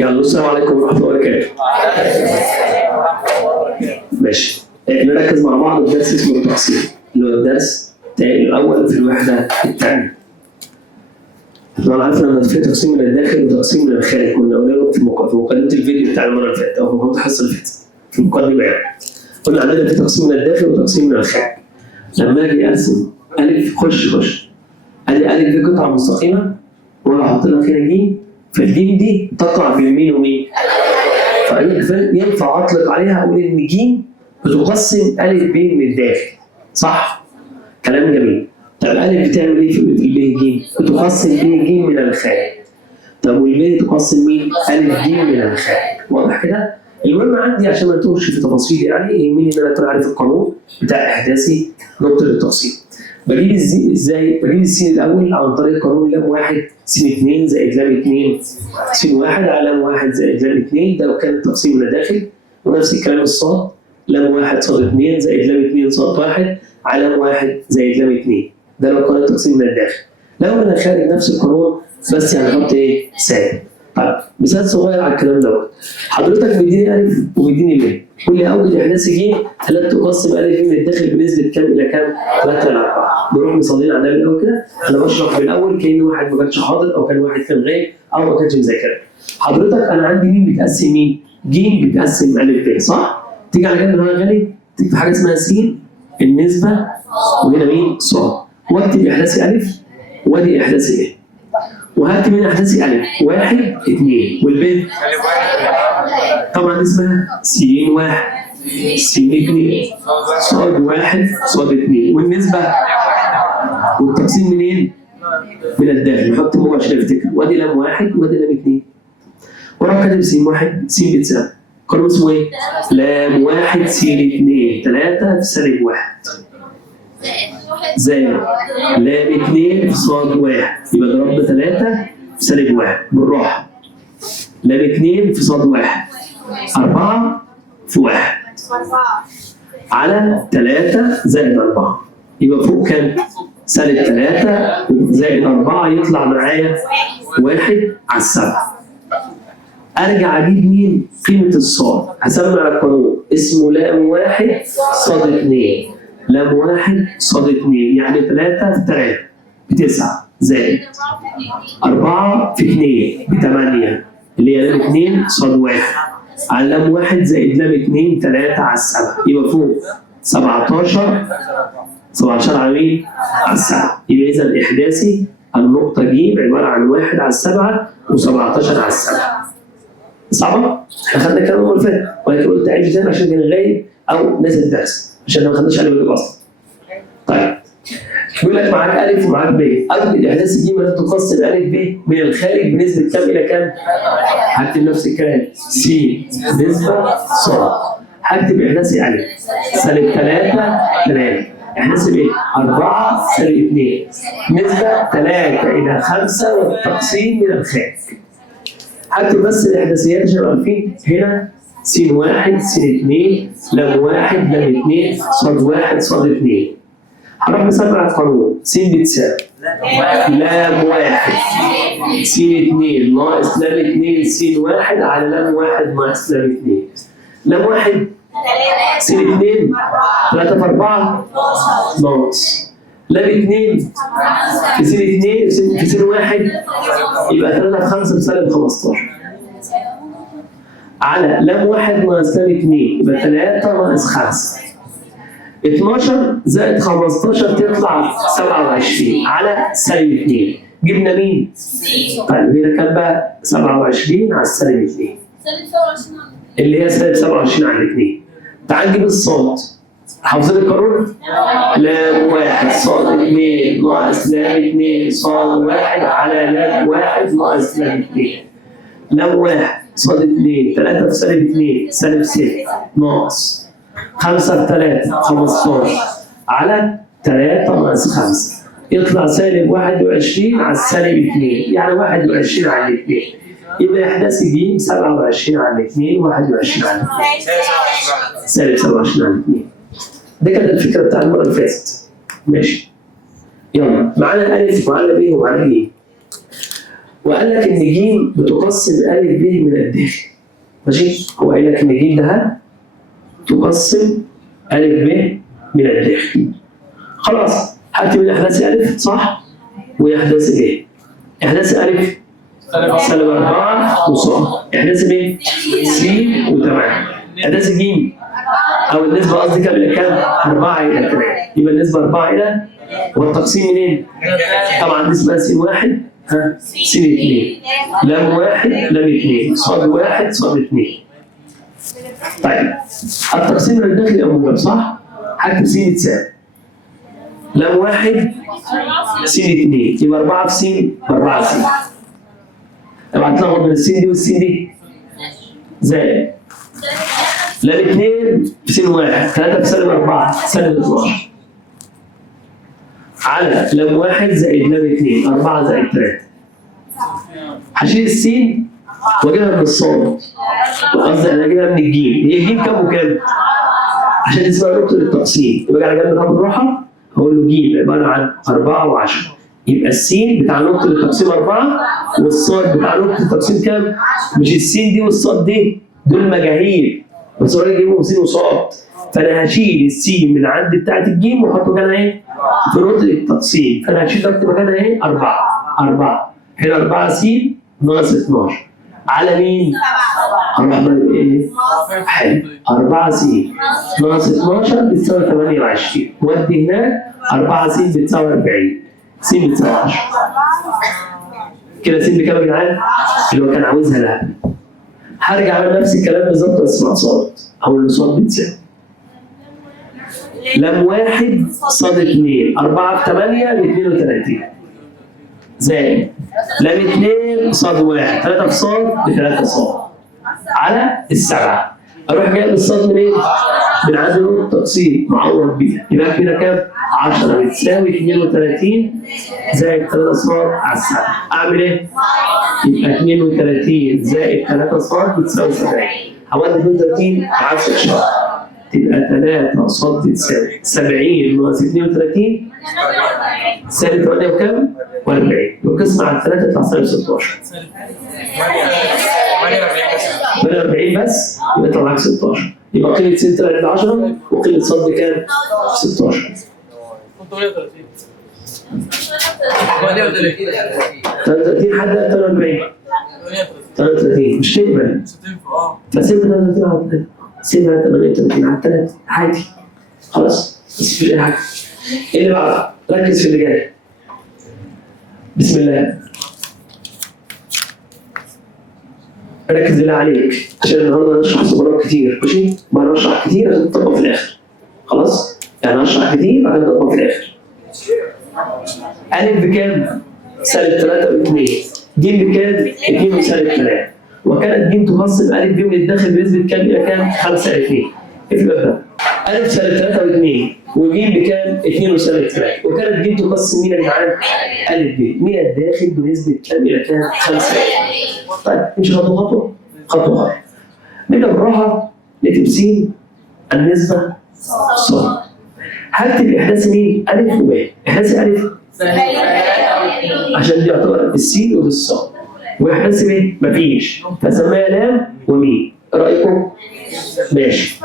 يلا السلام عليكم ورحمه الله وبركاته. ماشي، نركز مع بعض في درس اسمه التقسيم، اللي هو الدرس الاول في الوحده الثانيه. احنا عارفين ان في تقسيم من الداخل وتقسيم من الخارج، كنا قلنا في مقدمه الفيديو بتاع المره اللي فاتت او في مقدمه الحصه اللي فاتت في المقدمه يعني. قلنا عندنا في تقسيم من الداخل وتقسيم من الخارج. لما اجي ارسم الف خش ادي الف دي قطعه مستقيمه وانا احط لها هنا ج، فالجيم دي تقع بين مين ومين؟ ينفع اطلق عليها اقول ان ج بتقسم الف ب من الداخل، صح؟ كلام جميل. طب الالف بتعمل ايه في الب ج؟ بتقسم ب ج من الخارج. طب والب تقسم مين؟ الف ج من الخارج، واضح كده؟ المهم عندي عشان ما نتوهش في تفاصيل يعني يهمني ان انا اكون عارف القانون بتاع احداثي نقطه التقسيم. بجيب ازاي؟ بجيب السين الاول عن طريق قانون لام 1 س 2 زائد لام 2 س 1 على لام 1 زائد لام 2، ده لو كان التقسيم من الداخل. ونفس الكلام الصاد، لام 1 صاد 2 زائد لام 2 صاد 1 على لام 1 زائد لام 2، ده لو كان التقسيم من الداخل. لو من الخارج نفس القانون بس هنحط ايه؟ سالب. طيب مثال صغير على الكلام دوت. حضرتك بيديني الف وبيديني ب، قول لي اوجد احداث ج 3 تقسم الف من الداخل بنسبه كام الى كام؟ 3 الى 4. نروح مصلين على النبي الاول كده، انا بشرح في الاول كان واحد ما كانش حاضر او كان واحد كان غايب او ما كانش مذاكر. حضرتك انا عندي مين بتقسم مين؟ ج بتقسم الف ب، صح؟ تيجي على جنب هنا غالي تكتب حاجه اسمها س النسبه وهنا مين؟ ص، واكتب احداثي الف وادي احداثي ب، وهكتب من احداثي الف 1 2 والب طبعا دي اسمها س 1 س 2 صاد 1 صاد 2، والنسبه والتقسيم منين؟ من الداخل. نحط موجه عشان نفتكر، وادي لام 1 وادي لام 2، وراح كاتب س 1 س بتساوي قانون اسمه ايه؟ لام 1 س 2 3 في سالب 1 زائد لام 2 في صاد 1، يبقى ضرب 3 في سالب 1 بالراحه. لام 2 في صاد 1 4 في 1 على 3 زائد 4، يبقى فوق كام؟ سالب 3 زائد 4 يطلع معايا 1 على 7. ارجع اجيب مين؟ قيمه الصاد، هسمع القانون اسمه لام 1 صاد 2. لام 1 صاد 2 يعني 3 في 3 ب9 زائد 4 في 2 ب8 اللي هي لام 2 صاد 1 على لام 1 زائد لام 2 3 على 7، يبقى فوق 17 على مين؟ على 7. يبقى اذا احداثي النقطه ج عباره عن 1 على 7 و17 على 7. صعبه؟ احنا خدنا الكلام المره اللي فاتت ولكن قلت عيد تاني عشان كان غايب او نازل الدرس عشان ما خدناش عليه واجب اصلا. طيب بيقول لك معاك الف ومعاك ب، اوجد احداث ج ولا تقسم الف ب من الخارج بنسبه كام الى كام؟ هكتب نفس الكلام س نسبه ص، هكتب احداثي الف سالب 3 احداثي ب 4 سالب 2 نسبه 3 الى 5 والتقسيم من الخارج. هكتب بس الاحداثيات عشان عارفين هنا س 1 س 2 لام 1 لام 2 صاد 1 صاد 2. هروح مسمع القانون س بتساوي لام 1 س 2 ناقص لام 2 س 1 على لام 1 ناقص لام 2. لام 1 س 2 3 في 4 ناقص لام 2 في س 2 في س 1 يبقى 3 في 5 بسالب 15 على لام 1 ناقص لام 2 يبقى 3 ناقص 5 12 زائد 15 تطلع 27 على سالب 2. جبنا مين؟ طيب هنا كام بقى؟ 27 على السالب 2 اللي هي سالب 27 على 2. تعال نجيب الصاد. حافظين القانون؟ لام 1 صاد 2 ناقص لام 2 صاد 1 على لام 1 ناقص لام 2. لام 1 صاد 2 3 في سالب 2 سالب 6 ناقص 5 في 3 15 على 3 ناقص 5 يطلع سالب 21 على السالب 2 يعني 21 على 2. يبقى احداثي ج 27 على 2 21 على 2 سالب 27 على 2. دي كانت الفكره بتاع المره اللي فاتت. ماشي. يلا معانا الف ومعانا ب ومعانا ج. وقال لك ان ج بتقسم ا ب من الداخل. ماشي؟ هو قال لك ان ج ده تقسم ا ب من الداخل. خلاص هكتب احداث ا صح؟ واحداث ب. احداث ا سالب 4 وصاد. احداث ب س و8. احداث ج او النسبه قصدي كام الى كام؟ 4 الى 3. يبقى النسبه 4 الى والتقسيم منين؟ طبعا دي اسمها س 1 س 2 لام 1 لام 2 صاد 1 صاد 2. طيب التقسيم من الداخل يبقى موجب صح؟ هكتب س تساوي لام 1 س 2 يبقى 4 في س 4 س. طبعا هتلخبط بين الس دي والس دي زائد لام 2 في س 1 3 في سالب 4 سالب 12 على لام 1 زائد لام 2 4 زائد 3. هشيل السين واجيبها من الصاد. قصدي انا اجيبها من الجيم. هي الجيم كام وكام؟ عشان اسمها نقطة التقسيم. يبقى على جنب ده بالراحة هقول له جيم عبارة عن 4 و10. يبقى السين بتاع نقطة التقسيم 4 والصاد بتاع نقطة التقسيم كام؟ مش السين دي والصاد دي دول مجاهيل بس هو يجيبهم سين وصاد. فانا هشيل السين من عند بتاعت الجيم واحط مكانها ايه؟ في نقطة التقسيم. فانا هشيل اكتب مكانها ايه؟ 4 هنا 4 س ناقص 12 على مين؟ هنروح نعمل ايه؟ حلو 4 س ناقص 12 بتساوي 28 ودي هناك 4 س بتساوي 40 س بتساوي 10. كده س بكام يا جدعان؟ اللي هو كان عاوزها لا. هرجع اعمل نفس الكلام بالظبط بس مع صاد. هقول له صاد بتساوي لام 1 صاد 2 4 في 8 ب 32 زائد لام 2 صاد 1 3 في صاد ب 3 صاد على السبعة. اروح جايب الصاد منين؟ من عند نقطة التقسيم معوض بيها. يبقى كده كام؟ 10 بتساوي 32 زائد 3 صاد على السبعة. اعمل ايه؟ يبقى 32 زائد 3 صاد بتساوي 70. هودي 32 عكس الشهر تبقى 3 صاد بتساوي 70 ناقص 32 سالب 8 وكام؟ 40. وقسم على 3 يطلع سالب 16. 48 بس يبقى يطلع معاك 16. يبقى قيمة س طلعت ب 10 وقيمة صاد بكام؟ 16. 33 حد 48 33 مش تقبل. فسيب 33 على 3 سيبها 38 على 3 عادي خلاص بس مفيش اي حاجه. ايه اللي بعده؟ ركز في اللي جاي. بسم الله. ركز بالله عليك عشان النهارده هنشرح صبرات كتير ماشي؟ ما هنشرح كتير عشان تطبق في الاخر. خلاص؟ يعني هشرح كتير بعدين تطبق في الاخر. أ بكام؟ سالب 3 و2. ج بكام؟ 2 وسالب 3. وكانت ج تقسم أ ب من الداخل بنسبة كام إلى كام؟ 5 إلى 2. افرض ده أ سالب 3 و2 وج بكام؟ 2 وسالب 3. وكانت ج تقسم مين يا جدعان؟ أ ب من الداخل بنسبة كام إلى كام؟ 5 إلى 2. طيب نمشي خطوة خطوة؟ خطوة. نبدأ بالراحة نكتب س النسبة صاد. هكتب إحداث مين؟ أ وب. إحداث أ عشان دي يعتبر السين والصاد. وإحداث ب مفيش فسميها لام ومين. إيه رأيكم؟ ماشي.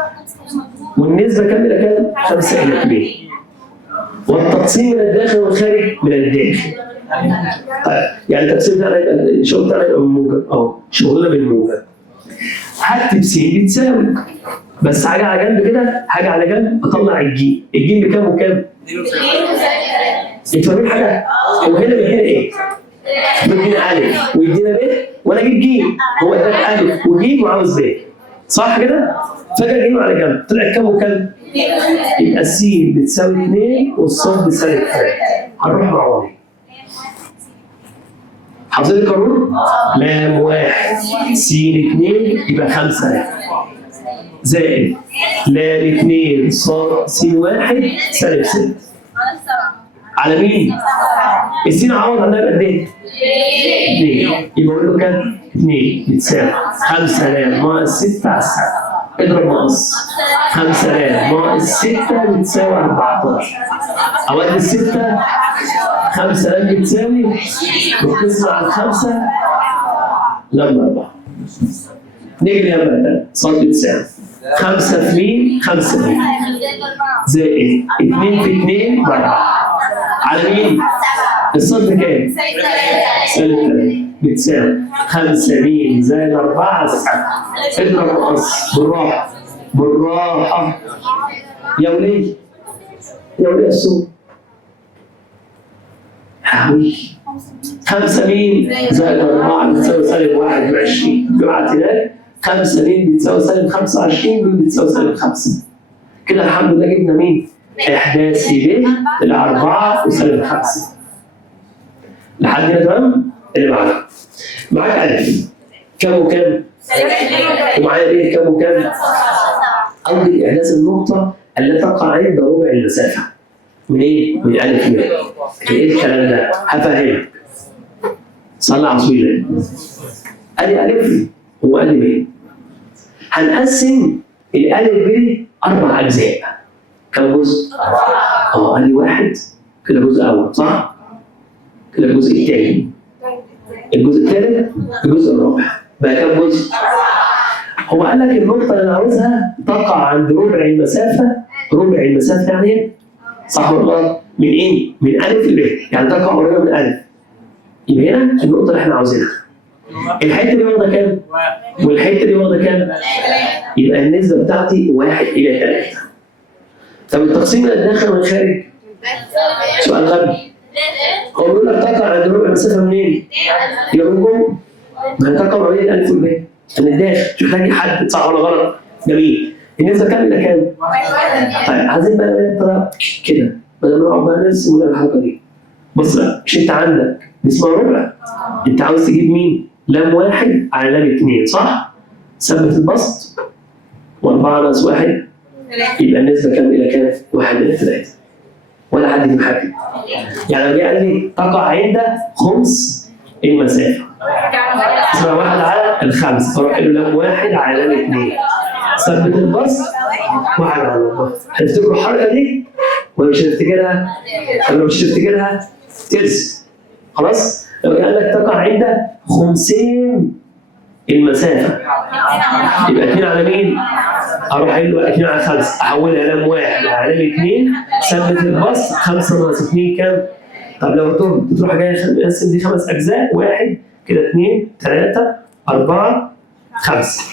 والنسبة كام إلى كام؟ 5 إلى 2. والتقسيم من الداخل والخارج من الداخل. يعني التقسيم بتاعنا الشغل بتاعنا يبقى بالموجب أهو شغلنا بالموجب. هكتب س بتساوي بس حاجة على جنب كده حاجة على جنب أطلع الجيم. الجيم بكام وكام؟ انتوا فاهمين حاجة؟ هو هنا بيدينا إيه؟ بيدينا ألف ويدينا ب وأنا أجيب جيم. هو اداك ألف وجيم وعاوز ب صح كده؟ فجأة جيم على جنب طلعت كام وكام؟ يبقى س بتساوي 2 والصاد بتساوي 3. هنروح مع بعض. حافظين القانون؟ لام 1 س 2 يبقى 5 زائد لام 2 صاد س 1 سالب 6 على مين؟ السين عوض عنها قد ايه؟ 2. يبقى اقول له كام؟ 2 بتساوي 5 لام ناقص 6 على 7. اضرب ناقص 5 لام ناقص 6 بتساوي 14. اودي ال 6 5 لم بتساوي بتقسم على 5 لم 4. نيجي يا بقى صاد بتساوي 5 في مين؟ 5 مين؟ زائد 2 في 2 4 على مين؟ الصاد بكام؟ سالب 3 بتساوي 5 مين زائد 4 على 9. اضرب وقص بالراحه بالراحه يا وليه يا وليه الصوت حاوي 5 مين زائد 4 بتساوي سالب 21. جمعت هناك 5 مين بتساوي سالب 25 مين بتساوي سالب 5. كده الحمد لله جبنا مين؟ إحداثي ب طلع 4 وسالب 5. لحد هنا تمام؟ اللي معاك معاك ألف كم وكم؟ ومعايا ب كم وكم؟ أوجد إحداث النقطة التي تقع عند ربع المسافة. منين؟ من ألف ب. إيه الكلام ده؟ هفهمك. صلى على رسول الله. أدي ألف وأدي ب. هنقسم الألف ب 4 أجزاء. كم جزء؟ أدي 1 كده جزء أول صح؟ كده الجزء الثاني. الجزء الثالث الجزء الرابع. بقى كم جزء؟ هو قال لك النقطة اللي أنا عاوزها تقع عند ربع المسافة. ربع المسافة يعني إيه؟ صح ولا غلط؟ من إيه؟ من ألف ل ب، يعني تقع قريبة من ألف. يبقى هنا النقطة اللي إحنا عاوزينها. الحتة دي واخدة كام؟ والحتة دي واخدة كام؟ يبقى النسبة بتاعتي 1 إلى 3. طب التقسيم من الداخل والخارج؟ سؤال غبي. هو بيقول لك تقع عند ربع المسافة منين؟ يبقى من جوه. ما هي تقع ما بين الألف والب. من الداخل، مش محتاج حد صح ولا غلط؟ جميل. النسبة كام إلى كام؟ طيب عايزين بقى نقرا كده بدل ما نقعد بقى نرسم ونعمل الحركة دي. بص بقى مش أنت عندك دي اسمها ربع. أنت عاوز تجيب مين؟ لام 1 على لام 2 صح؟ ثبت البسط و4 ناقص 1 يبقى النسبة كام إلى كام؟ 1 إلى 3. ولا حد يجيب حاجة. يعني لو جه قال لي تقع عند خمس المسافة. اسمها 1 على الخمس، فاروح له لام 1 على لام 2. ثبت البسط 1 على 4. هتفتكروا الحركة دي؟ ولا مش هتفتكرها؟ طب لو مش هتفتكرها ترسم. خلاص؟ لو قال لك تقع عند خمسين المسافة يبقى 2 على مين؟ اروح قايل له 2 على 5 احولها لام 1 على لام 2 ثبت البسط 5 ناقص 2 كام؟ طب لو تروح جاي قسم دي 5 اجزاء 1 كده 2 3 4 5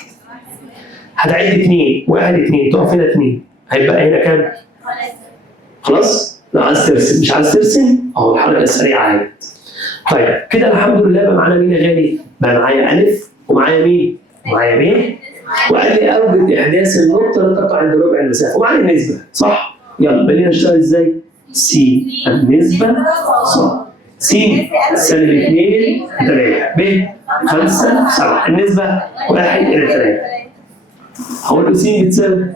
هتعد 2 1 2 تقف هنا 2 هيبقى هنا كام؟ خلاص؟ لو عايز ترسم مش عايز ترسم اهو الحركة السريعة اهي. طيب كده الحمد لله بقى معانا مين يا غالي؟ بقى معايا ألف ومعايا مين؟ ومعايا ب. وقال لي أوجد إحداث النقطة اللي تقع عند ربع المسافة ومعايا النسبة صح؟ يلا خلينا نشتغل إزاي؟ س النسبة صح. س سالب 2 3 ب 5 7 النسبة 1 إلى 3. هقول له س بتساوي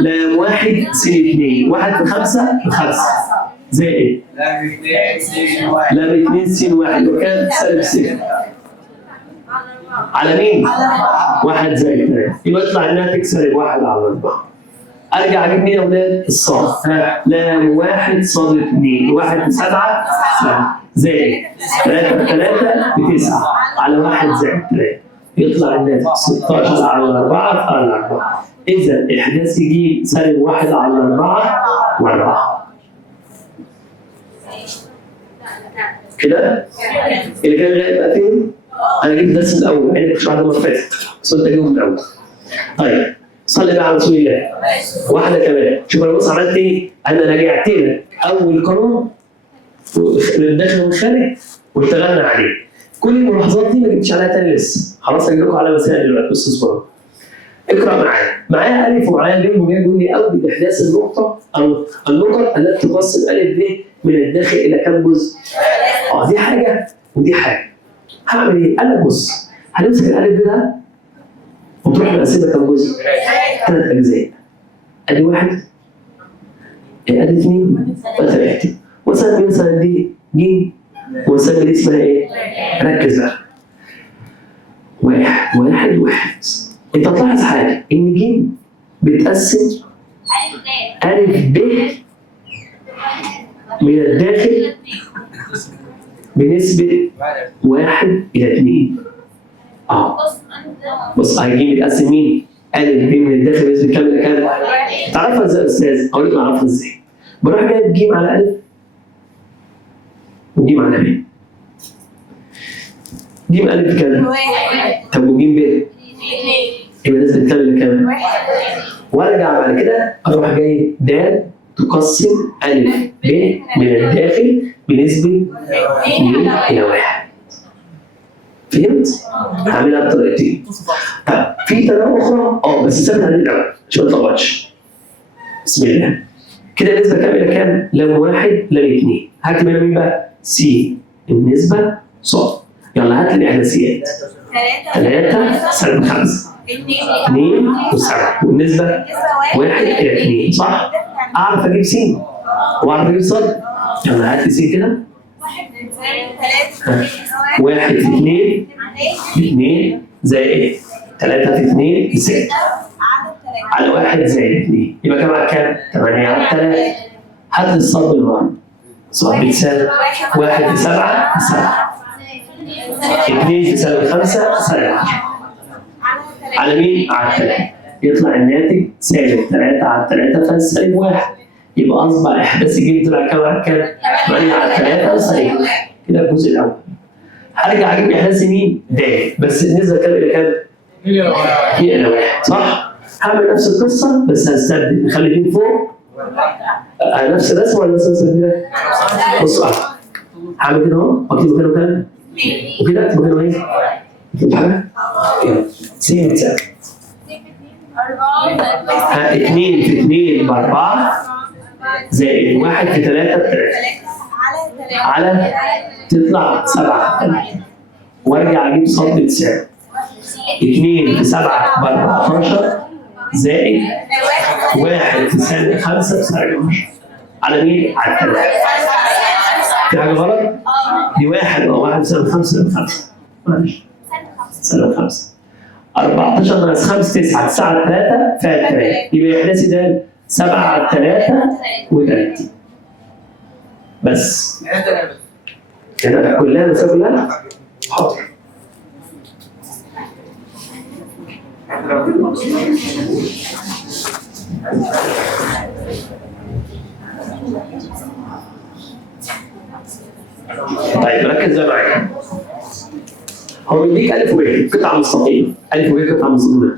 لام 1 س 2 1 في 5 ب5 زائد لام 2 س 1 وكان سالب 6 على مين؟ 1 زائد 3 يبقى يطلع الناتج سالب 1 على 4. ارجع اجيب مين يا اولاد؟ الصاد. لام 1 صاد 2 1 في 7 زائد 3 في 3 ب 9 على 1 زائد 3 يطلع الناتج 16 على 4 على 4. اذا احداث ج سالب 1 على 4 و4. كده اللي كان غايب بقى فين؟ انا جبت الدرس الاول يعني مش بعد ما فاتت بس قلت اجيبه من الاول. طيب صلي بقى على رسول الله. واحده كمان شوف انا بص عملت ايه؟ انا رجعت لك اول قانون من الداخل والخارج واشتغلنا عليه. كل الملاحظات دي ما جبتش عليها تاني لسه. خلاص هجيب لكم على مسائل دلوقتي بس اصبروا. اقرا معايا الف ومعايا ب وجاي يقول لي اوجد احداث النقطه او النقط التي تقسم الف ب من الداخل الى كم جزء؟ دي حاجه ودي حاجه. هعمل ايه؟ قال لك بص هنمسك الالف ده وتروح نقسمها كم جزء؟ 3 اجزاء. ادي 1 ادي 2 3 واسمي مثلا دي ج واسمي دي اسمها ايه؟ ركز بقى. 1 1 1 انت تلاحظ حاجه ان ج بتقسم الف ب من الداخل بنسبة 1:2. بص هيجي متقسم مين؟ أ ب من الداخل بنسبة كام إلى كام؟ تعرفها ازاي يا أستاذ؟ أقول لك أعرفها ازاي؟ بروح جايب ج على أ وج على ب. ج أ بكام؟ طب وج ب؟ يبقى نسبة كام إلى كام؟ وارجع بعد كده اروح جاي د تقسم أ ب من الداخل بنسبة 2:1. فهمت؟ هعملها بطريقتين. طب في طريقة أخرى بس ثابت على الأول عشان ما تلخبطش. بسم الله. كده النسبة كام إلى كام؟ لام 1 لام 2. هكتب هنا مين بقى؟ س النسبة ص. يلا هات لي الإحداثيات. 3 سالب 5 2 و7 والنسبة 1:2 صح؟ أعرف أجيب س وأعرف أجيب ص. يلا هات لي س كده. 1 في 2 2 زائد 3 في 2 6 على 1 زائد 2 يبقى كام على كام؟ 8 على 3. هات لي الصاد بالمرة. صاد بتساوي 1 في 7 7 2 في سالب 5 سالب 10 على مين؟ على 3. يطلع الناتج سالب 3 على 3 فالسالب 1. يبقى أصبح إحداث ج طلع كام على كام؟ 8 على 3 سالب 1. كده الجزء الأول. هرجع أجيب إحداث مين؟ د بس النسبة كام إلى كام؟ 2:1 صح؟ هعمل نفس القصة بس هستبدل نخلي دي فوق نفس الرسمة ولا نفس الرسمة كده؟ بصوا هعمل كده أهو أكتب مكانه كام؟ وكده أكتب مكانه إيه؟ فهمت حاجة؟ يلا س بتساوي 2 في 2 ب4 زائد 1 في 3 ب3 على تطلع 7 وارجع اجيب ص بتساوي 2 في 7 ب 14 زائد 1 في سالب 5 بسالب 10 على مين؟ على 3. في حاجة غلط؟ دي 1 1 سالب 5 سالب 5 معلش سالب 5 14 ناقص 5 9 9 على 3 فيها 3 يبقى إحداثي ده 7 على 3 و30 بس كده كلها مساوي كلها؟ حاضر. طيب ركز بقى معايا. هو بيديك أ وب قطعة مستقيمة، أ وب قطعة مستقيمة.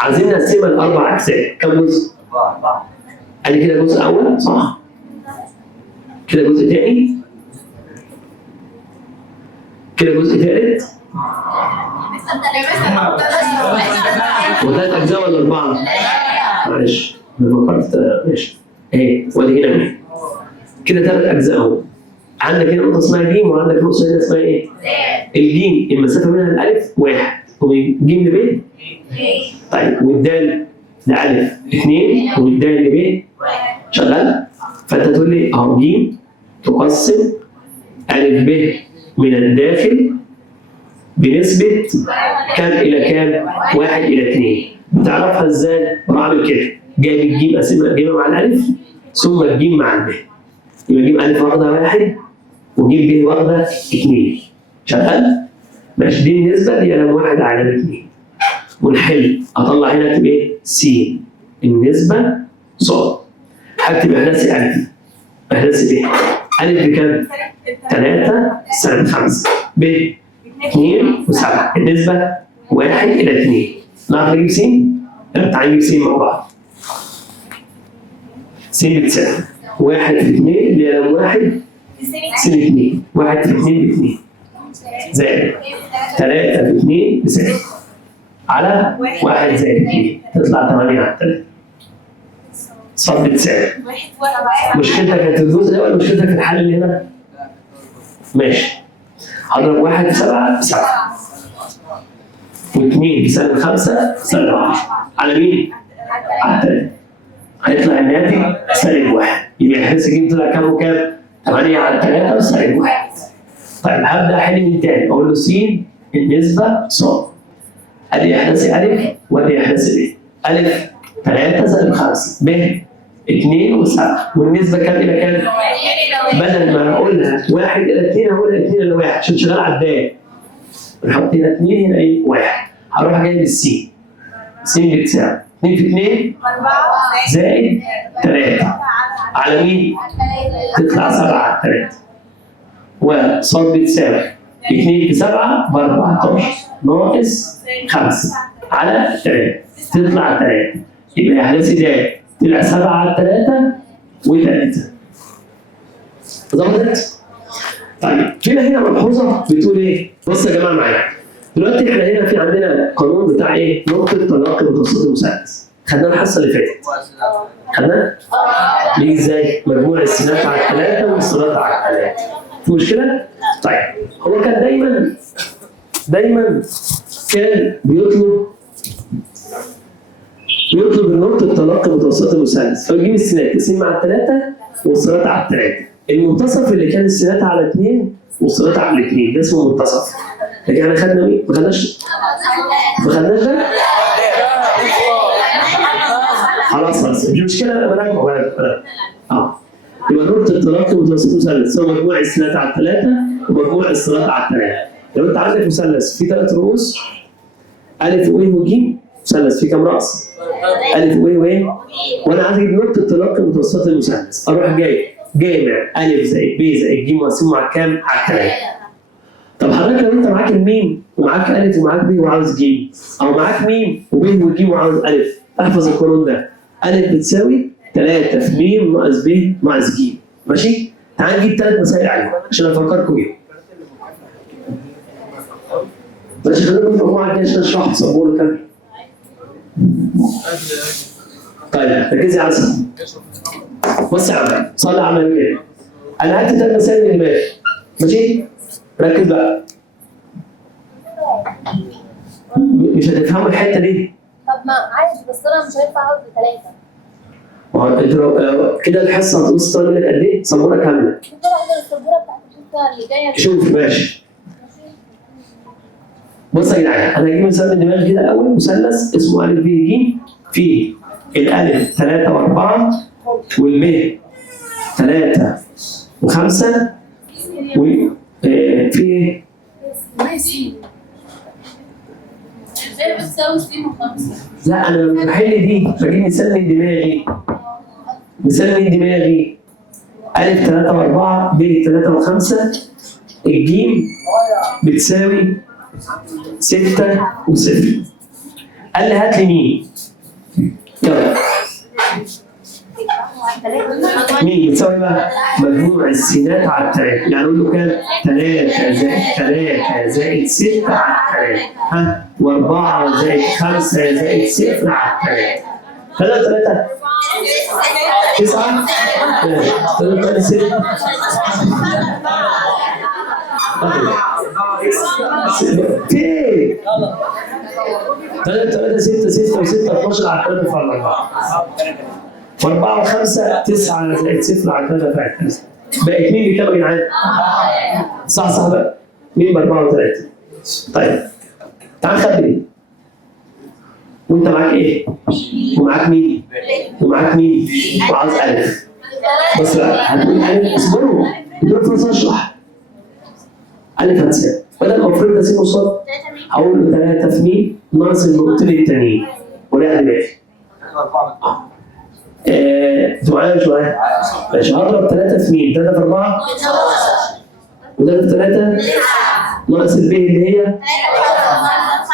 عايزين نقسمها لأربع أجزاء، كم جزء؟ أدي كده جزء أول صح؟ كده جزء تاني؟ كده جزء تالت؟ وثلاث أجزاء ولا أربعة؟ معلش أنا فكرت ماشي. أهي وأدي هنا أهي. كده ثلاث أجزاء أهو. عندك هنا نقطة اسمها ج وعندك نقطة هنا اسمها إيه؟ الجيم المسافة منها الألف 1 ومن ج ل ب؟ طيب والدال لألف 2 والدال ل ب شغال؟ فأنت تقول لي أهو ج تقسم أ ب من الداخل بنسبة كام إلى كام؟ 1:2. بتعرفها إزاي؟ بعمل كده جايب الجيم أقسمها أجيبها مع الألف ثم الجيم مع الب. يبقى جيم ألف واخدة 1 وجيم ب واخدة 2 شغال؟ ماشي دي النسبة دي لام 1 على لام 2 ونحل أطلع هنا أكتب إيه؟ س النسبة ص. هكتب إحداث ألف إحداث ب ألف بكام؟ 3 سالب 5 ب 2 و7 النسبة 1:2. نعرف نجيب س؟ تعالى نجيب س مع بعض. س بتساوي 1 في 2 اللي هي لام 1 س 2 1 في 2 ب 2 زائد 3 في 2 ب 6 على 1 زائد 2 تطلع 8 على 3. ص بتساوي مشكلتك كانت في الجزء ده ولا مشكلتك في الحل اللي هنا؟ ماشي هضرب 1 في 7 ب 7 و2 في سالب 5 سالب 10 على مين؟ على 3. هيطلع الناتج سالب 1 يبقى إحداث ج طلع كام وكام؟ 8 على 3 وسالب 1. طيب هبدأ أحل من تاني أقول له س النسبة ص. أدي إحداث أ وأدي إحداث ب. أ 3 سالب 5 ب 2 و7 والنسبة كام إلى كام؟ بدل ما أقولها 1 إلى 2 هقولها 2 إلى 1 عشان شغال عداد. نحط هنا 2 هنا إيه؟ 1. هروح جايب السين. السين بتساوي 2 في 2 زائد 3 على مين؟ تطلع 7 على 3. وصاد بتساوي 2 في 7 ب 14 ناقص 5 على 3 تطلع 3. يبقى يا حداثي ده طلع 7 على 3 و3. ظبطت؟ طيب كده هنا ملحوظه بتقول ايه؟ بص يا جماعه معايا. دلوقتي احنا هنا في عندنا قانون بتاع ايه؟ نقطه تلاقي متوسط المثلث. خدناه الحصه اللي فاتت. خدناه؟ ليه ازاي؟ مجموع السينات على 3 والسينات على 3. في مشكله؟ طيب هو كان دايما كان بيطلب النقطة تلاقي متوسط المثلث، فبيجيب السينات تقسم على 3 والسينات على 3. المنتصف اللي كان السينات على 2 والسينات على 2 ده اسمه منتصف. لكن احنا خدنا مين؟ ما خدناش ده؟ خلاص مش مشكلة، انا براجعه. يبقى نقطة تلاقي متوسط المثلث هو مجموع السينات على 3 ومجموع السينات على 3. لو انت عندك مثلث فيه 3 رؤوس أ و وج، مثلث فيه كام رأس؟ أ و وأنا عايز أجيب نقطة تلاقي متوسط المثلث، أروح جامع أ زائد ب زائد ج مقسوم على كام؟ على 3. طب حضرتك لو أنت معاك الميم ومعاك أ ومعاك ب وعاوز ج، أو معاك ميم وب وج وعاوز أ، احفظ القانون ده. أ بتساوي 3 في م ناقص ب ناقص ج. ماشي؟ تعال نجيب 3 مسائل عليهم عشان أفكركم بيهم. ماشي خليكم في مجموعة عشان أشرح سبورة كاملة. طيب ركزي على السؤال. بص يا عم صلي على النبي. انا هات 3 مسائل من دماغي. ماشي؟ ركز بقى. مش هتفهموا الحته دي. طب ما عادي بس انا مش هينفع اقعد ب3. ما هو انت كده الحصه هتوصل منك قد ايه؟ سبوره كامله. كنت بحضر السبوره بتاعت الحصه اللي جايه. شوف ماشي. بص يا جدعان انا هجيب مثال من دماغي كده الاول. مثلث اسمه ا ب ج فيه الالف 3 و4 والب 3 و5 وفي ازاي بتساوي س و5؟ لا انا بحل دي بجيب مثال من دماغي. ا 3 و4 ب 3 و5 الجيم بتساوي 6 و0. قال لي هات لي مين؟ يلا مين بتساوي بقى؟ مجموع السينات على 3. يعني اقول له كام؟ 3 زائد 3 زائد 6 على 3 ها و4 زائد 5 زائد 0 على 3. 3 9 3 6 3 6 6 و6 12 على 3 في 4 و4 و5 9 زائد 0 على 3 في 3. بقت مين بكام يا جدعان؟ صح بقى. مين ب 4 و3؟ طيب تعال خلي وانت معاك ايه؟ ومعاك مين؟ وعاوز أ. بس بقى هتقول أ اصبروا بدون فرصة اشرح. أ هتساوي بدل ما افرض ده س وصاد هقول له 3 في مين ناقص النقطتين التانيين وريح دماغي. انتوا معايا مش معايا؟ ماشي هضرب 3 في مين؟ 3 في 4 و3 في 3 ناقص الب اللي هي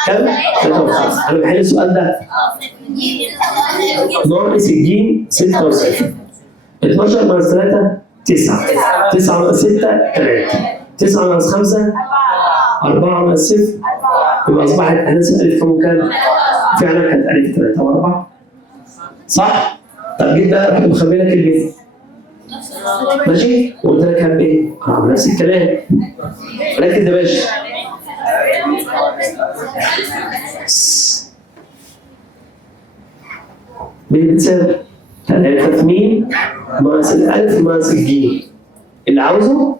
كام؟ 3 و5. انا بحل السؤال ده ناقص الجيم 6 و0. 12 ناقص 3 9 9 ناقص 6 3 9 ناقص 5 4 ناقص 0 يبقى اصبحت هندسه الف كام وكام؟ فعلا كانت الف 3 و4 صح؟ طب جيت بقى كنت مخبي لك البيت ماشي؟ وقلت لك هعمل ايه؟ هعمل نفس الكلام. ركز يا باشا. مين بتساوي؟ 3 في مين ناقص الألف ناقص الجيم. اللي عاوزه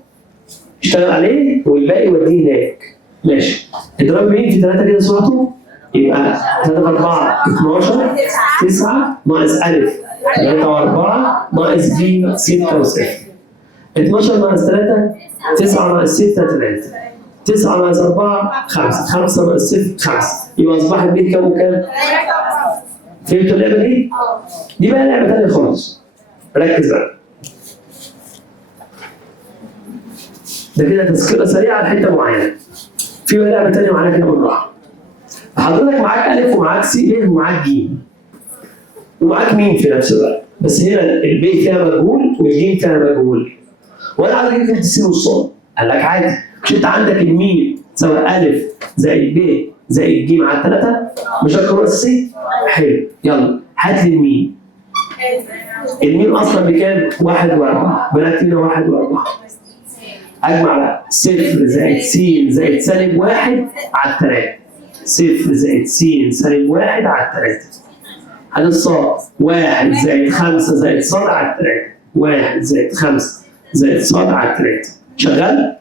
اشتغل عليه والباقي وديه هناك. ماشي. اضرب مين في 3 كده صورته؟ يبقى 3 في 4 12 9 ناقص ألف 3 و4 ناقص ب 6 و0. 12 ناقص 3 9 ناقص 6 3. 9 ناقص 4 5. 5 ناقص 0 5. يبقى اصبح البيت كام وكام؟ فهمتوا اللعبه دي؟ دي بقى لعبه ثانيه خالص. ركز بقى. ده كده تذكره سريعه لحته معينه. في بقى لعبه ثانيه معانا كده بالراحه. حضرتك معاك الف ومعاك س ومعاك ج ومعاك ميم في نفس الوقت، بس هنا البي فيها مجهول والجيم فيها مجهول. وانا عايز اجيب السين والصاد. قال لك عادي، مش انت عندك الميم سواء الف زائد ب زائد ج على 3 مش القانون الاساسي؟ حلو، يلا هات لي الميم. الميم اصلا بكام؟ 1 و4. بنات هنا 1 و4. اجمع بقى 0 زائد س زائد سالب 1 على 3. 0 زائد س سالب 1 على 3. هذا الصاد 1 زائد 5 زائد صاد على 3. 1 زائد 5 زائد صاد على 3. شغال؟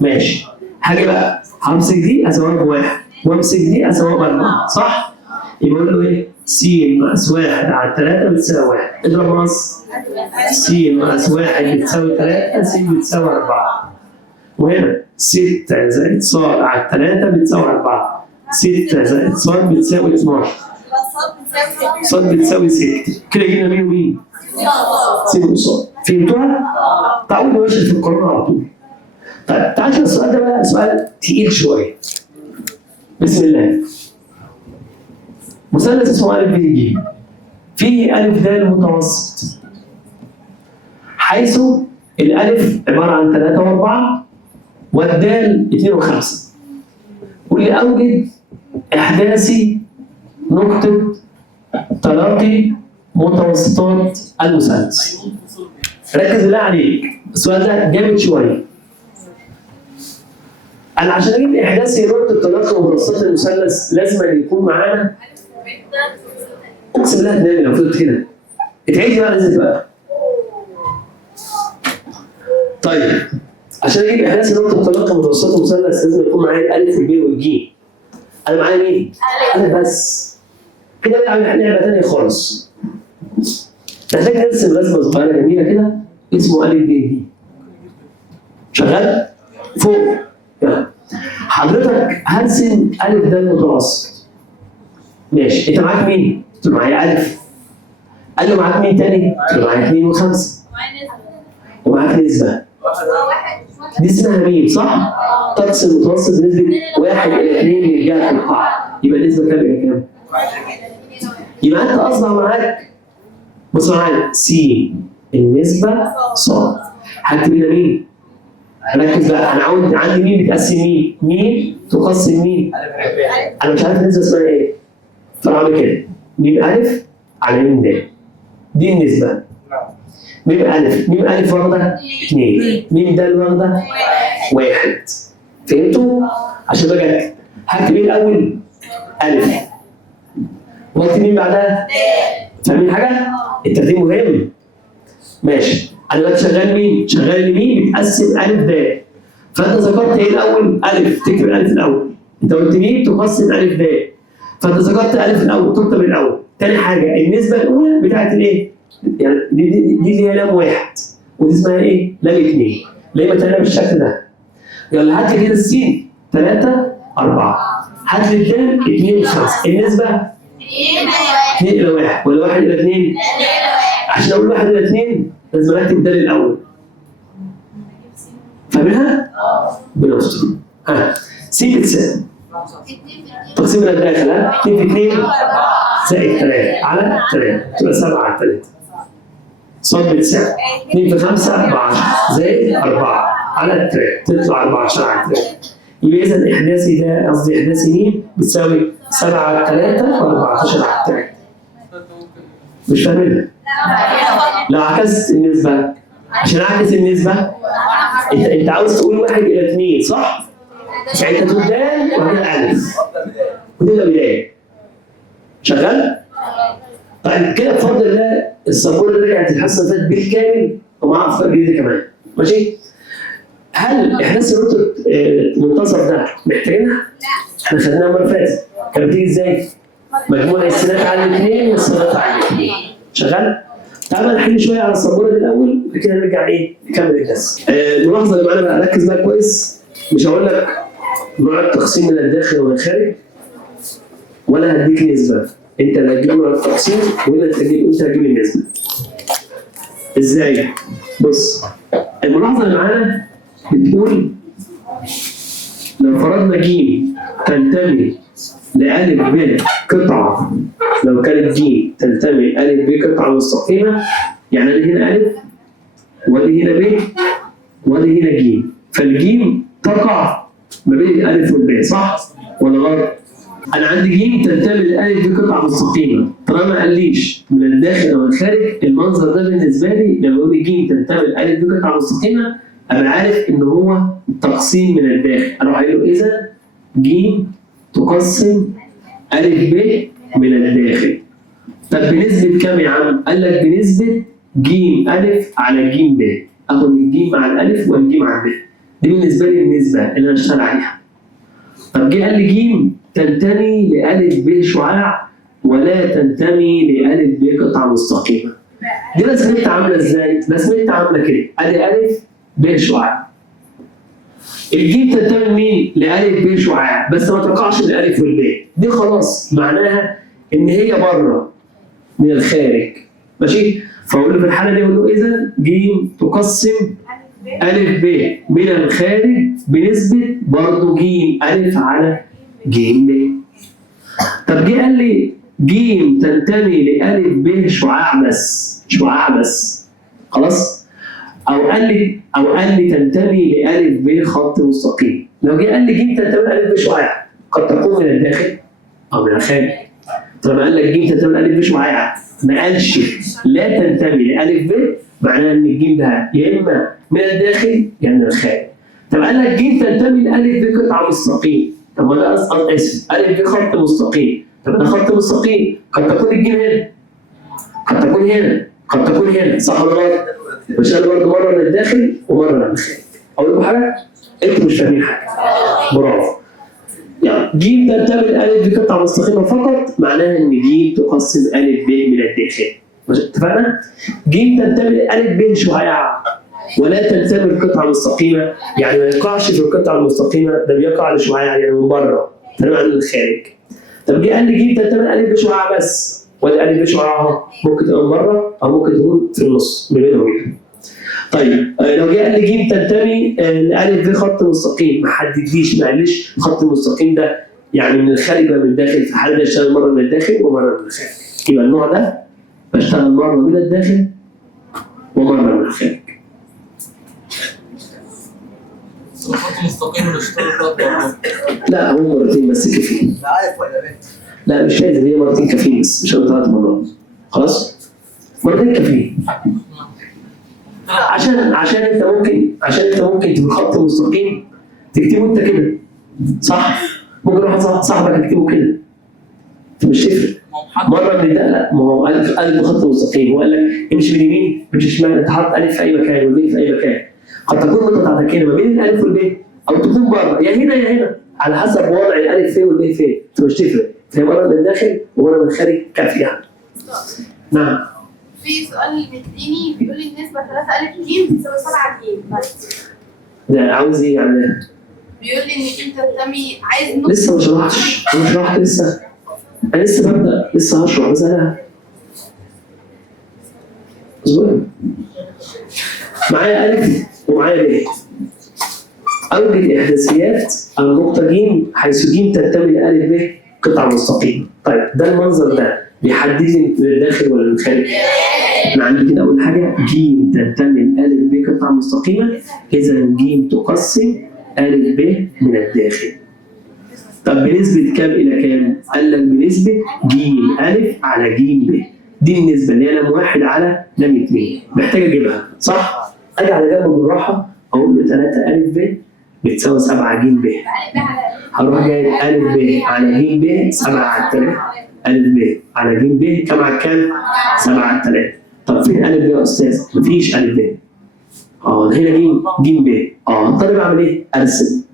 ماشي. هاجي بقى همسك دي اساويها بواحد وامسك دي اساويها باربعه، صح؟ يبقى اقول له ايه؟ س ناقص 1 على 3 بتساوي 1. اضرب نص. س ناقص 1 بتساوي 3. س بتساوي 4. وهنا 6 زائد ص على 3 بتساوي 4. 6 زائد ص بتساوي 12. ص بتساوي 6. كده جبنا مين ومين؟ س وص. فهمتوها؟ تعالوا نمشي في القانون على طول. طيب تعالى نشوف السؤال ده بقى، سؤال تقيل شويه. بسم الله. مثلث اسمه أ ب ج. فيه أ د متوسط. حيث الألف عبارة عن 3 و4 والدال 2 و5. واللي أوجد إحداثي نقطة تلاقي متوسطات المثلث. ركز بالله عليك، السؤال ده جامد شوية. أنا عشان أجيب إحداثي نقطة تلاقي متوسطات المثلث لازم أن يكون معانا، أقسم بالله تنامي لو فضلت كده. اتعيدي بقى لازم بقى. طيب عشان اجيب احداث نقطه تلاقي متوسطات المثلث لازم يكون معايا الالف والب والج. انا معايا مين؟ انا بس. كده بقى لعبه ثانيه خالص. محتاج نرسم رسمه صغيره جميله كده اسمه ا ب ج. شغال؟ فوق. يلا. حضرتك هرسم ا د المتوسط. ماشي، انت معاك مين؟ قلت له معايا الف. قال له معاك مين تاني؟ قلت له معايا 2 و5. ومعاك نسبه. دي اسمها ميم، صح؟ طقس المتوسط نسبة 1 إلى 2 من جهة القاع. يبقى النسبة كام إلى كام؟ يبقى أنت أصبح معاك، بص معايا، س النسبة ص. هكتب هنا مين؟ ركز بقى، أنا عندي مين بتقسم مين؟ مين تقسم مين؟ أنا مش عارف النسبة اسمها إيه. فأنا عامل كده ميم ألف على ميم د. دي النسبة. ميم ألف واخدة 2. ميم د واخدة 1. فهمتوا؟ عشان بقى هكتب ايه الأول؟ ألف. واكتب مين بعدها؟ فاهمين حاجة؟ الترتيب مهم. ماشي. أنا دلوقتي شغال مين؟ شغال لمين؟ بتقسم ألف د. فأنت ذكرت ايه الأول؟ ألف. تكتب الألف الأول. أنت قلت مين؟ تقسم ألف د. فأنت ذكرت ألف الأول، تكتب الأول. تاني حاجة النسبة الأولى بتاعت الإيه؟ يعني دي اللي هي لام 1 ودي اسمها ايه؟ لام 2. ليه بتعملها بالشكل ده؟ يلا هات لي كده السين 3 4. هات لي الدال 2 5. النسبة 2 إلى 1 ولا 1 إلى 2؟ عشان أقول 1 إلى 2 لازم أكتب الدال الأول. فاهمها؟ بنفسه. ها س بتساوي تقسيم الداخل، ها 2 في 2 زائد 3 على 3 تبقى 7 على 3. ص بتساوي 2 في 5 14 زائد 4 على 3 تطلع 14 على 3. يبقى إذا إحداثي ده قصدي إحداثي مين بتساوي 7 على 3 و14 على 3. مش فاهمينها؟ لو عكست النسبة، عشان أعكس النسبة أنت عاوز تقول 1 إلى 2 صح؟ يعني أنت تقول د وهنا ألف وتبدأ بداية. شغال؟ طيب كده بفضل الله السبوره رجعت الحصه اللي فاتت بالكامل ومعاها افكار جديده كمان. ماشي؟ هل احداث نقطه المنتصف ده محتاجينها؟ لا. احنا خدناها المره اللي فاتت. كانت بتيجي ازاي؟ مجموع السينات على الاثنين والصادات على الاثنين. شغال؟ تعالى نحل شويه على السبوره دي الاول وبعد كده نرجع نكمل الدرس. الملاحظه اللي معانا بقى ركز بقى كويس، مش هقول لك نوع التقسيم من الداخل ومن الخارج ولا هديك نسبه، انت اللي هتجيب نوع التقسيم وانت هتجيب النسبه. ازاي؟ بص الملاحظه اللي معانا بتقول لو فرضنا ج تنتمي لألف ب قطعة، لو كانت ج تنتمي لألف ب قطعة مستقيمة، يعني أنا هنا ألف وأدي هنا ب وأدي هنا ج، فالجيم تقع ما بين الألف والب، صح ولا غلط؟ أنا عندي ج تنتمي لألف ب قطعة مستقيمة، طالما ما قاليش من الداخل أو الخارج، المنظر ده بالنسبة لي لما يقول ج تنتمي لألف ب قطعة مستقيمة أنا عارف إن هو تقسيم من الداخل، أروح قايل له إذا ج تقسم ألف ب من الداخل. طب بنسبة كام يا عم؟ قال لك بنسبة ج ألف على ج ب، آخد الجيم مع الألف والجيم مع الب. دي بالنسبة لي النسبة اللي أنا هشتغل عليها. طب جه قال لي ج تنتمي لألف ب شعاع ولا تنتمي لألف ب قطعة مستقيمة. دي رسمتها عاملة إزاي؟ رسمتها عاملة كده، أدي ألف ب شعاع. الجيم تنتمي لمين؟ لألف ب شعاع، بس ما تقعش الألف والب. دي خلاص معناها إن هي بره من الخارج. ماشي؟ فأقول له في الحالة دي أقول له إذا ج تقسم ألف ب من الخارج بنسبة برضه ج ألف على ج ب. طب جه قال لي ج تنتمي لألف ب شعاع بس، شعاع بس. خلاص؟ أو قال لي تنتمي لألف ب خط مستقيم. لو جه قال لي ج تنتمي لألف ب شعاع قد تكون من الداخل أو من الخارج. طالما قال لك ج تنتمي لألف ب شعاع ما قالش لا تنتمي لألف ب، معناها إن الجيم ده يا إما من الداخل يا من الخارج. طب قال لك ج تنتمي لألف ب قطعة مستقيم، طب وده اسف ألف ب خط مستقيم، طب ده خط مستقيم قد تكون الجيم هنا قد تكون هنا قد تكون هنا، صح ولا غلط؟ مش انا برضه مره من الداخل ومره من الخارج. اقول لكم حاجه انتوا مش فاهمين حاجه. برافو. يعني ج تنتمي لألف ب قطعة مستقيمة فقط معناها إن ج تقسم ألف ب من الداخل. اتفقنا؟ ج تنتمي لألف ب شعاع ولا تنتمي لقطعة مستقيمة، يعني ما يقعش في القطعة المستقيمة، ده بيقع لشعاع يعني من بره، تمام عن الخارج. طب جه قال لي ج تنتمي لألف ب شعاع بس، والألف ب شعاع أهو ممكن تبقى من بره أو ممكن تكون في النص ما بينهم يعني. طيب لو جه قال لي ج تنتمي لألف ب خط مستقيم، ما حددليش ما قاليش الخط المستقيم ده يعني من الخارج ولا من الداخل، في الحالة دي اشتغل مرة من الداخل ومرة من الخارج. يبقى النوع ده بشتغل مرة من الداخل ومرة من الخارج. الخط المستقيم اللي اشتغل لا هو مرتين بس كافيين. لا عارف ولا بنت؟ لا مش لازم، هي مرتين كافيين بس، مش 3 مرات. خلاص؟ مرتين كافيين. عشان انت ممكن تبقى خط مستقيم تكتبه انت كده، صح؟ ممكن واحد صاحبك يكتبه كده. فمش تفرق. مره من ده لا، ما هو الف خط مستقيم، هو قال لك امشي من اليمين امشي شمال، تحط الف في اي مكان والب في اي مكان. قد تكون النقطه بتاعتك هنا ما بين الالف والب، او تكون بره يا هنا يا هنا، على حسب وضع الالف فين والب فين، فمش تفرق. فهي مره من الداخل ومره من الخارج كافيه. نعم. في سؤال مديني بيقول لي النسبة 3 ألف ج بتساوي 7 ج بس. ده عاوز ايه يعني؟ بيقول لي إن أنت تنتمي عايز نقطة. لسه ما شرحتش، انا شرحت لسه. انا لسه ببدا، لسه هشرح بس انا اصبر. معايا الف ومعايا ب. اوجد احداثيات النقطه ج حيث ج تنتمي لالف ب قطعه مستقيمه. طيب ده المنظر ده بيحدد لي من الداخل ولا من الخارج؟ انا عندي كده اول حاجه ج تنتمي لالف ب قطعه مستقيمه، اذا ج تقسم الف ب من الداخل. طب بنسبه كام الى كام؟ قال لك بنسبه ج الف على ج ب. دي النسبه اللي هي لام 1 على لام 2، محتاج اجيبها صح؟ اجي على جنب بالراحه اقول له 3 الف ب بتساوي 7 ج ب. هروح جايب الف ب على ج ب 7 على 3. ألف ب على ج ب كم على كام؟ 7 على 3. طب فين ألف ب يا أستاذ؟ مفيش ألف ب. ده هنا ج ب. هضطر أعمل إيه؟ أرسم.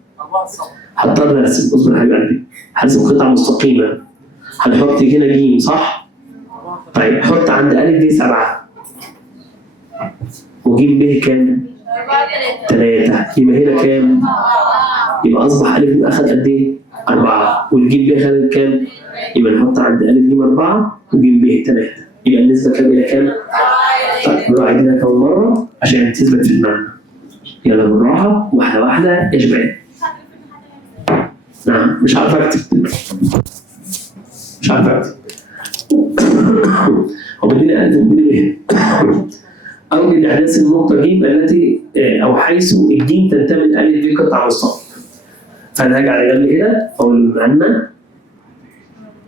هضطر أرسم، اصبر يا حبيب قلبي. هرسم قطعة مستقيمة. هنحط هنا ج صح؟ طيب حط عند ألف ب 7. وجيم ب كام؟ 3. يبقى هنا كام؟ يبقى أصبح ألف ب أخد قد إيه؟ 4. والجيم ب أخد كام؟ يبقى نحط عند ألف ج 4 وجيم ب 3. يبقى النسبة كام إلى كام؟ طيب نراجع كده كمان مرة عشان تثبت في المعنى. يلا بالراحة واحدة واحدة اشبع. نعم مش عارف أكتب. مش عارف أكتب. هو بدينا ألف وبدينا إيه؟ أوجد أحداث النقطة ج التي أو حيث الج تنتمي الألف ب قطعة مستقيمة. فأنا هاجي على جنب كده أقول عندنا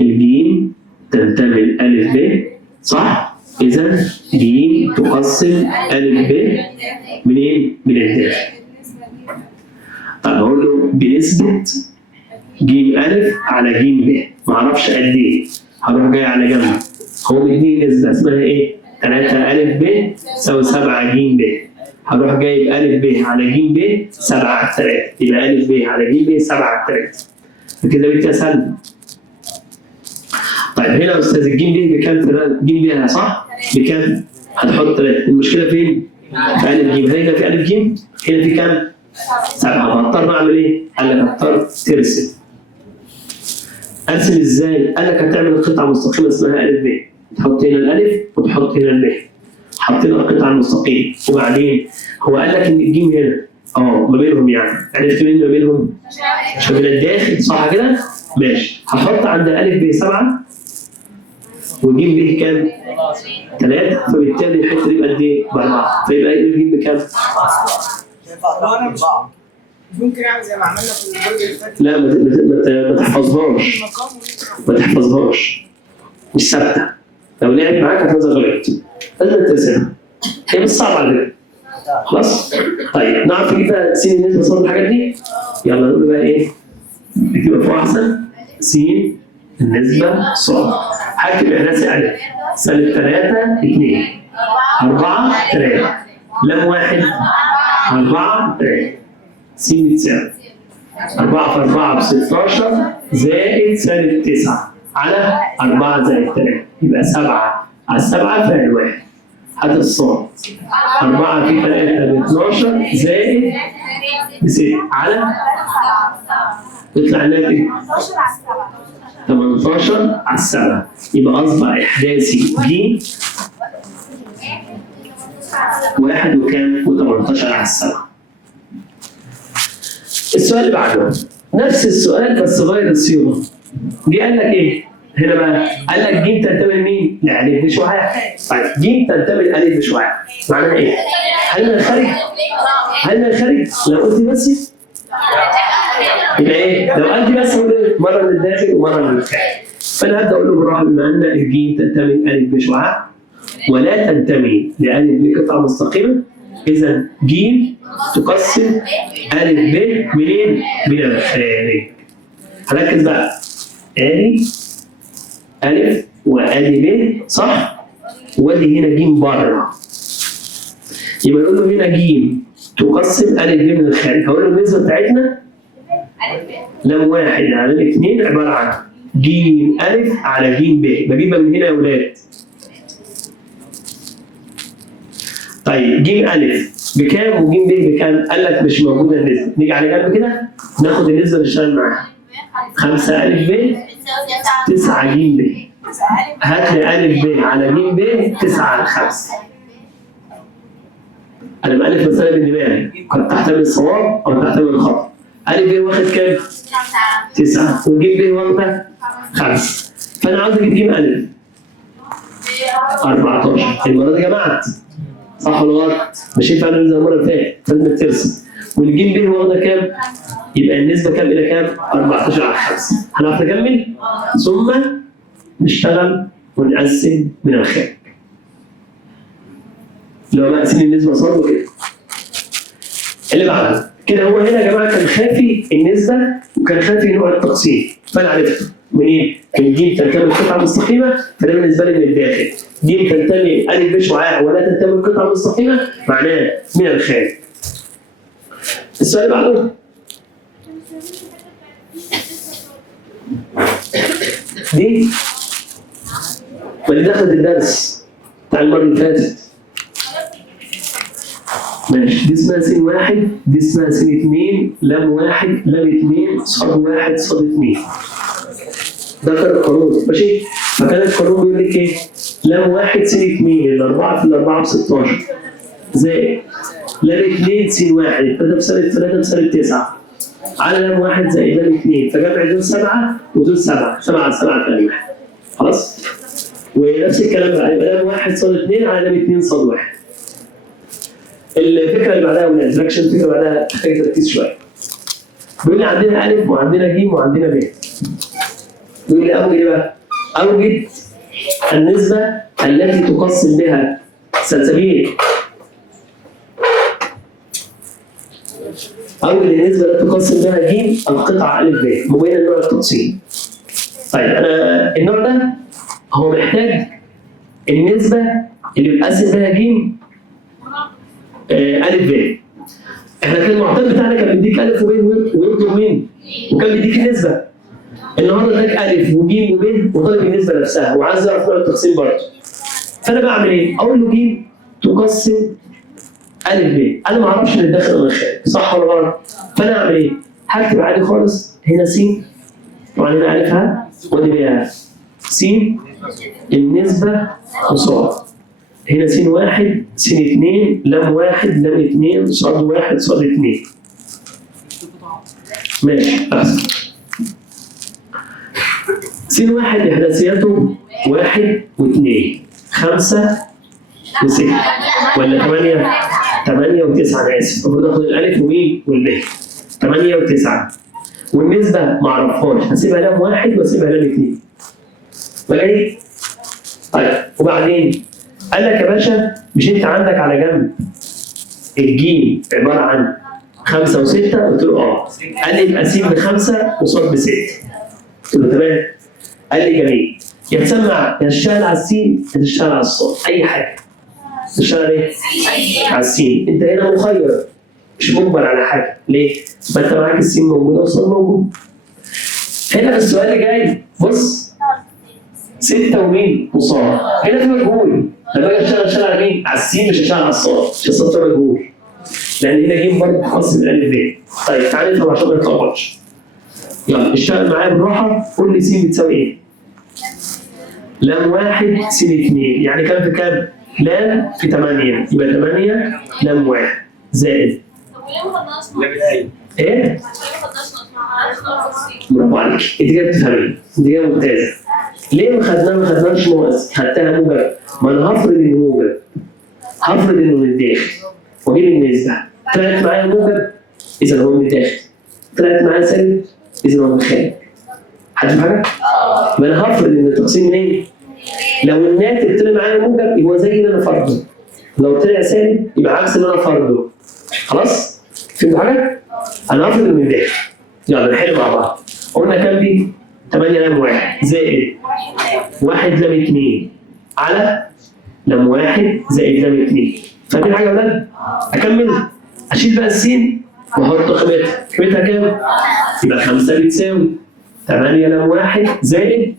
الجيم تنتمي الألف ب صح؟ إذا ج تقسم ألف ب منين؟ من الداخل. طب أقول له بنسبة ج ألف على ج ب، معرفش قد إيه، هروح جاي على جنب، هو مديني نسبة اسمها إيه؟ 3 ألف ب تساوي 7 ج ب، هروح جايب ألف ب على ج ب 7 على 3، يبقى ألف ب على ج ب 7 على 3. فكده بقيت أسهل. طيب هنا يا أستاذ الجيم ب بكام؟ ج ب صح؟ بكام؟ هتحط 3. المشكلة فين؟ في ألف ج. هنا في ألف ج؟ هنا في كام؟ 7. هضطر أعمل إيه؟ قال لك هضطر ترسم. أرسم إزاي؟ قال لك هتعمل قطعة مستقيمة اسمها ألف ب. تحط هنا الألف وتحط هنا الب. حطينا القطعة المستقيمة وبعدين هو قال لك إن الجيم هنا ما بينهم يعني. عرفت منين ما بينهم؟ مش ما بين الداخل صح كده؟ ماشي. هحط عند ألف ب 7 والجيم ب كام؟ 3. فبالتالي الحته دي قد ايه؟ ب4. فيبقى الجيم بكام؟ ممكن اعمل زي ما عملنا في الفيديو اللي فات. لا ما تحفظهاش. ما تحفظهاش. مش ثابته. لو لعب معاك هتنزل غلط. لازم ترسمها. هي مش صعبه على فكره. خلاص؟ طيب نعرف نجيب بقى س النسبه صار الحاجات دي؟ يلا نقول بقى ايه؟ نكتبها فوق احسن. س النسبه صار. هكتب احداث ألف سالب 3 2 4 3 لام 1 4 3 س بتساوي 4 في 4 ب 16 زائد سالب 9 على 4 زائد 3 يبقى 7 على 7 فعل 1. هذا الصاد 4 في 3 ب 12 زائد ب 6 على يطلع الناتج 18 على 7. يبقى أصبح إحداثي ج 1 وكام؟ و18 على 7. السؤال اللي بعده نفس السؤال بس غير الصيغة. دي قال لك إيه؟ هنا بقى قال لك ج تنتمي لمين؟ لألف بشعاع. طيب ج تنتمي لألف بشعاع معناها إيه؟ هل من الخارج؟ هل من الخارج؟ لو قلت بس يبقى ايه؟ لو قلت بس اقول مره من الداخل ومره من الخارج. فانا هبدا اقول له بالراحه بما ان الجيم تنتمي لالف بشعاع ولا تنتمي لالف بقطعه مستقيمه اذا ج تقسم الف ب منين؟ من الخارج. هركز بقى ادي الف وادي ب صح؟ وادي هنا ج بره. يبقى نقول له هنا ج تقسم الف ب من الخارج. هقول له النسبه بتاعتنا لام 1 على لام 2 عباره عن ج أ على ج ب. بجيبها من هنا يا ولاد. طيب ج أ بكام وج ب بكام؟ قال لك مش موجوده النسبه. نيجي على جنب كده ناخد النسبه نشتغل معاها. 5 أ ب 9 ج ب. هات لي أ ب على ج ب 9 على 5. انا مألف مسألة بالدماغ قد تحتمل الصواب او تحتمل الخطأ. أ ب واخد كام؟ 9 وج ب واخده 5. فانا عاوز اجيب ج أ 14. المره دي جمعت صح ولا غلط؟ مش هينفع نعمل زي المره اللي فاتت لازم ترسم. والج ب واخده كام؟ يبقى النسبه كام الى كام؟ 14 على 5. هنعرف نكمل ثم نشتغل ونقسم من الخارج. لو مقسم النسبه صار كده. اللي بعده كده هو هنا يا جماعه كان خافي النسبه وكان خافي نوع التقسيم. فانا عرفت منين؟ كان ج تنتمي لقطعه مستقيمه فده بالنسبه لي من الداخل. ج تنتمي الف بشعاع ولا تنتمي لقطعه مستقيمه معناه من الخارج. السؤال اللي بعده دي واللي دخلت الدرس بتاع المره اللي فاتت ماشي، دي اسمها س واحد، دي اسمها س اتنين، لام واحد، لام اتنين، صاد واحد، صاد اتنين. ده كان القانون، ماشي؟ فكان القانون بيقول لك ايه؟ لام واحد س اتنين، الأربعة في الأربعة ب 16 زائد لام اتنين س واحد، 3 بسالب 3 بسالب 9 على لام واحد زائد لام اتنين، فجمع دول 7 ودول 7 7 على 7 تاني واحد. خلاص؟ ونفس الكلام بقى يبقى لام واحد صاد اتنين على لام اتنين صاد واحد. الفكره اللي بعدها والانتراكشن، الفكره اللي بعدها محتاجه تركيز شويه. بيقول لي عندنا الف وعندنا ج وعندنا ب. بيقول لي اوجد ايه بقى؟ اوجد النسبه التي تقسم بها سلسبيل. اوجد النسبه التي تقسم بها ج القطعه ا ب مبينه نوع التقسيم. طيب انا النوع ده هو محتاج النسبه اللي بيتقسم بها ج أ ب. احنا كان المعطيات بتاعنا كان بيديك أ وب ويطلب مين؟ وكان بيديك النسبة. النهارده اداك أ وج وب وطالب النسبة نفسها وعايز يعرف نوع التقسيم برضه. فأنا بعمل إيه؟ أقول له ج تقسم أ ب. أنا ما أعرفش من الداخل ولا الخارج، صح ولا غلط؟ فأنا أعمل إيه؟ هكتب عادي خالص هنا س طبعا هنا أ ها ودي ب س النسبة قصاد. هنا س واحد، س اتنين، لام واحد، لام اتنين، صاد واحد، صاد اتنين. ماشي أحسن. س واحد إحداثياته واحد واثنين، 5 و6 ولا 8؟ 8 و9 أنا آسف، المفروض آخد الألف ومين والب. 8 و9 والنسبة ما أعرفهاش، هسيبها لام واحد وأسيبها لام اتنين. ولا طيب وبعدين قال لك يا باشا مش انت عندك على جنب الجيم عباره عن 5 و6؟ قلت له اه. قال لي يبقى س ب5 وصاد ب6. قلت له تمام. قال لي جميل، يا تسمع يا تشتغل على السين يا تشتغل على الصاد، اي حاجه. تشتغل ايه؟ على السين. انت هنا مخير مش مجبر على حاجه، ليه؟ ما انت معاك السين موجوده والصاد موجود. هنا في السؤال اللي جاي بص 6 ومين؟ وصاد. هنا في مجهول. لما اجي اشتغل على مين؟ على السين مش هشتغل على الصاد، مش الصاد ده مجهول. لان هنا ج برضه خاص بالالف ب. طيب تعالى نفهم عشان ما نتلخبطش. يلا اشتغل معايا بالراحه، قول لي س بتساوي ايه؟ لام واحد س اتنين، يعني كام في كام؟ لام في 8 يبقى 8 لام واحد زائد ايه؟ برافو عليك، انت كده بتفهمي، انت كده ممتازه. ليه ما خدناش ناقص؟ خدتها موجب. ما انا هفرض انه موجب، هفرض انه من الداخل واجيب النسبه. طلعت معايا موجب اذا هو من الداخل، طلعت معايا سالب اذا هو من الخارج. حد فاهم حاجه؟ ما انا هفرض ان التقسيم منين؟ لو الناتج طلع معايا موجب يبقى زي اللي انا فرضه، لو طلع سالب يبقى عكس اللي انا فرضه. خلاص؟ فهمتوا حاجه؟ انا هفرض انه من الداخل. يلا نحل مع بعض. قلنا كام دي؟ 8 لام واحد زائد 1 لام 2 على لام واحد زائد لام 2. فاهمين حاجه يا ولاد؟ اكمل؟ اشيل بقى السين واحط قيمتها، قيمتها كام؟ يبقى 5 بتساوي 8 لام واحد زائد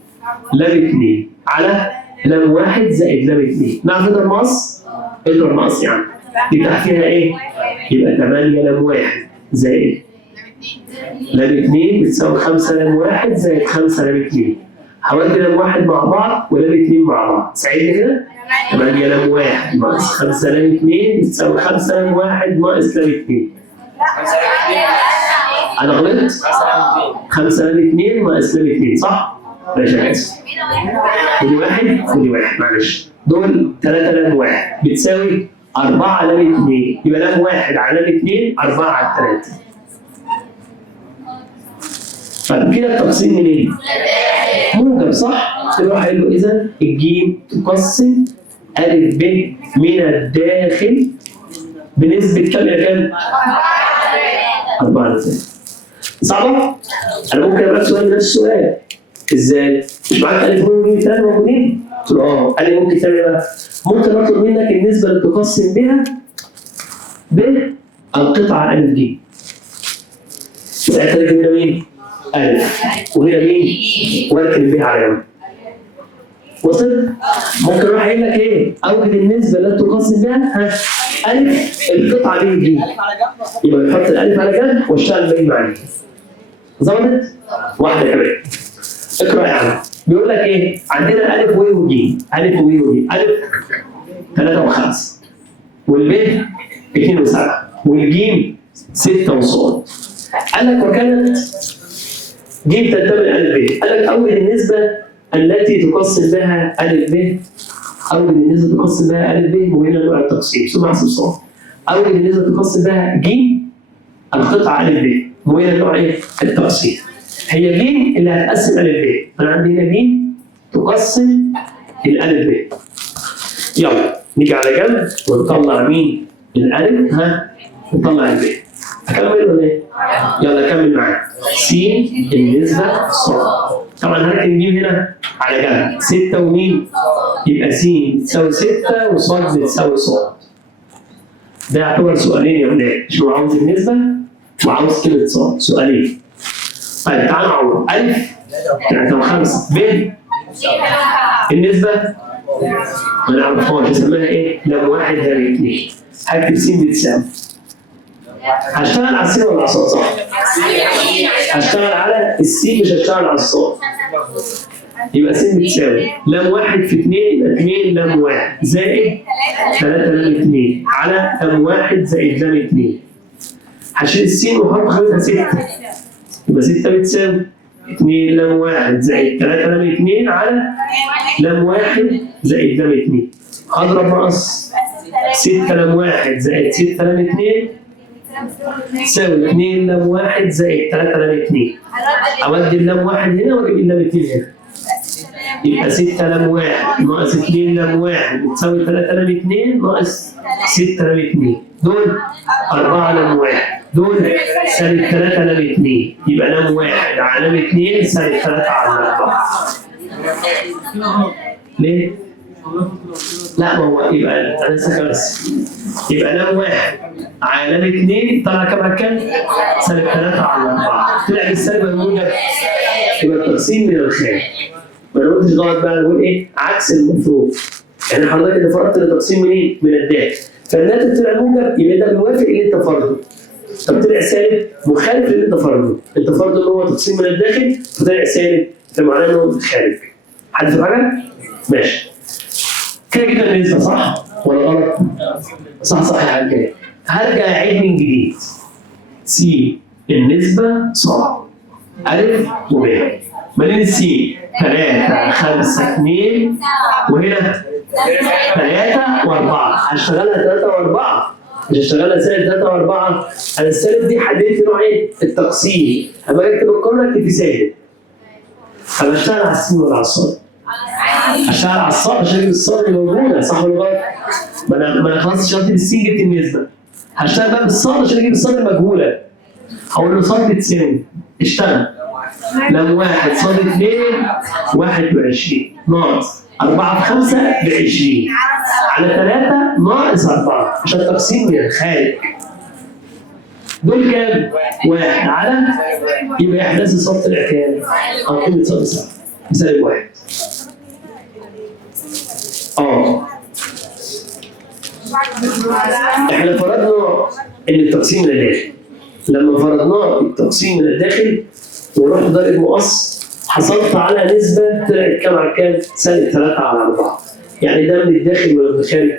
لام 2 على لام واحد زائد لام 2. نعرف اضرب مقص؟ اضرب مقص يعني. دي تحتها ايه؟ يبقى 8 لام واحد زائد لام 2 بتساوي 5 لام واحد زائد 5 لام 2. هودي لام واحد مع بعض ولام 2 مع بعض، ساعدني كده. 8 لام واحد ناقص 5 لام 2 بتساوي 5 لام واحد ناقص لام 2. أنا غلطت؟ 5 لام 2 ناقص لام 2 صح؟ ماشي يا اسف. ودي واحد ودي واحد معلش. دول 3 لام واحد بتساوي 4 لام 2، يبقى لام واحد على لام 2 4 على 3. طيب كده التقسيم منين؟ موجب صح؟ تروح قايل له اذا الجيم تقسم ا ب من الداخل بنسبه كام الى كام؟ 4 صعبه؟ انا ممكن ابقى سؤال نفس السؤال. ازاي؟ مش معاك الف وميم ثلاثه موجودين؟ قلت له اه. قال لي ممكن تعمل ايه بقى؟ ممكن اطلب منك النسبه اللي تقسم بها بالقطعه ا ج. ساعتها لك هنا مين؟ ألف وهنا مين؟ واركن بيها على جنب. وصل؟ ممكن اروح قايل لك ايه؟ اوجد النسبه اللي تقسم بها الف القطعه دي ج، يبقى نحط الالف على جنب واشتغل الباقي مع ج. ظبطت؟ واحده كمان. اقرا يا عم. بيقول لك ايه؟ عندنا الف و وج، الف و وج، الف 3 و5 والب 2 و7 والجيم 6 وصاد. قال لك وكانت جيم تنتمي لألف ب. قال لك أول النسبة التي تقسم بها ألف ب، أول النسبة تقسم بها ألف ب وهنا نوع التقسيم ثم احسب صاد. أول النسبة تقسم بها ج القطعة ألف ب وهنا نوع إيه؟ التقسيم. هي ج اللي هتقسم ألف ب، أنا عندي هنا ج تقسم الألف ب. يلا نيجي على جنب ونطلع مين؟ الألف نطلع الب. أكمل ولا إيه؟ يلا كمل معايا. س النسبة صاد. طبعا هنركب ج هنا على جنب 6 ومين؟ يبقى س بتساوي 6 وصاد بتساوي صاد. ده يعتبر سؤالين يا ولاد، شو عاوز النسبة وعاوز كلمة صاد، سؤالين. طيب تعالى نعوض. ألف 3 و5 ب النسبة ما نعرفهاش اسمها ايه؟ لو 1 هاري 2 هكتب س بتساوي. هشتغل على السين ولا على الصاد صح؟ هشتغل على السين مش هشتغل على الصاد. يبقى س بتساوي لام 1 في 2 يبقى 2 لام 1 زائد 3 لام 2 على لام 1 زائد لام 2. هشيل السين واحط خمسة 6 يبقى 6 بتساوي 2 لام 1 زائد 3 لام 2 على لام 1 زائد لام 2. هضرب ناقص 6 لام 1 زائد 6 لام 2 تساوي 2 لام 1 زائد 3 لام 2. اودي اللام 1 هنا واجيب اللام 2 هنا. يبقى 6 لام 1 ناقص 2 لام 1 بتساوي 3 لام 2 ناقص 6 لام 2. دول 4 لام 1 دول سالب 3 لام 2. يبقى لام 1 على لام 2 سالب 3 على 4. ليه؟ لا ما هو يبقى انا لسه بس. يبقى لام 1 على لام 2 طلع كام على كام؟ سالب 3 على 4. طلع بالسالب الموجب. يبقى التقسيم من الخارج. ما انا قلتش غلط بقى، نقول ايه؟ عكس المفروض. يعني حضرتك انت فرضت التقسيم منين؟ من الداخل. فالناتج طلع موجب يبقى ده موافق اللي انت فرضه. طب طلع سالب مخالف اللي انت فرضه. انت فرضه ان هو تقسيم من الداخل فطلع سالب فمعناه انه من الخارج. حد في حاجه؟ ماشي. كده جدا النسبه صح ولا غلط؟ صح يا حاج. هرجع اعيد من جديد. س النسبه صح. الف وب. مالين السين 3 5 2 وهنا 3 و4. هشتغلها 3 و4 مش هشتغلها سالب 3 و4. انا السالب دي حددت نوع ايه؟ التقسيم. اما اجي اكتب القانون اكتب في سالب. طب اشتغل على السين ولا على الصاد؟ اشتغل على الصاد عشان اجيب الصاد اللي موجوده صح ولا غلط؟ ما انا خلاص اشتغلت بالسين جبت النسبه. هشتغل بقى بالصاد عشان اجيب الصاد المجهوله. هقول له صاد بتساوي اشتغل لام 1 صاد 2 21 ناقص 4 في 5 ب 20 على 3 ناقص 4 عشان تقسيم من الخارج. دول كام؟ 1 على يبقى احداث الصاد طلع كام؟ او قيمه صاد بسالب 1. احنا فرضنا ان التقسيم من الداخل. لما فرضناه التقسيم من الداخل ورحت ضارب مقص حصلت على نسبه طلعت كام على كام؟ سالب 3 على 4. يعني ده من الداخل ولا من الخارج؟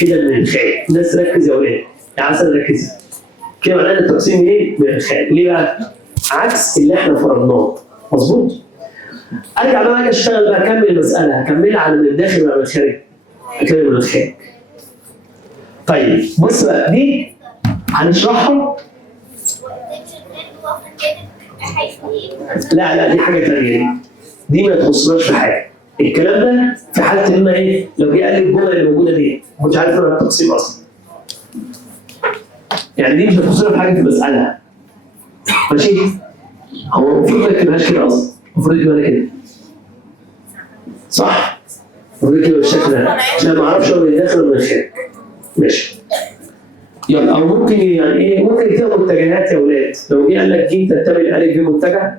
كده من الخارج. الناس ركز يا ولاد. يا عسل ركز. كده معناه ان التقسيم ايه؟ من الخارج. ليه بقى؟ عكس اللي احنا فرضناه. مظبوط؟ ارجع بقى اجي اشتغل بقى اكمل المساله. هكملها على من الداخل ولا من الخارج؟ هكمل من الخارج. طيب بص بقى دي هنشرحها. لا دي حاجه ثانيه. دي ما تخصناش في حاجه. الكلام ده في حاله ان ايه؟ لو جه قال لي الجمله اللي موجوده دي ما كنتش عارف انا التقسيم اصلا. يعني دي مش هتخصنا في حاجه في المساله. ماشي؟ هو المفروض ما يكتبهاش كده اصلا. المفروض يكتبها كده. صح؟ المفروض يكتبها بالشكل ده عشان ما اعرفش هو من الداخل ولا من الخارج. ماشي. يلا او ممكن يعني ايه؟ ممكن كده متجهات يا ولاد. لو جه قال لك ج تنتمي لالف ب متجه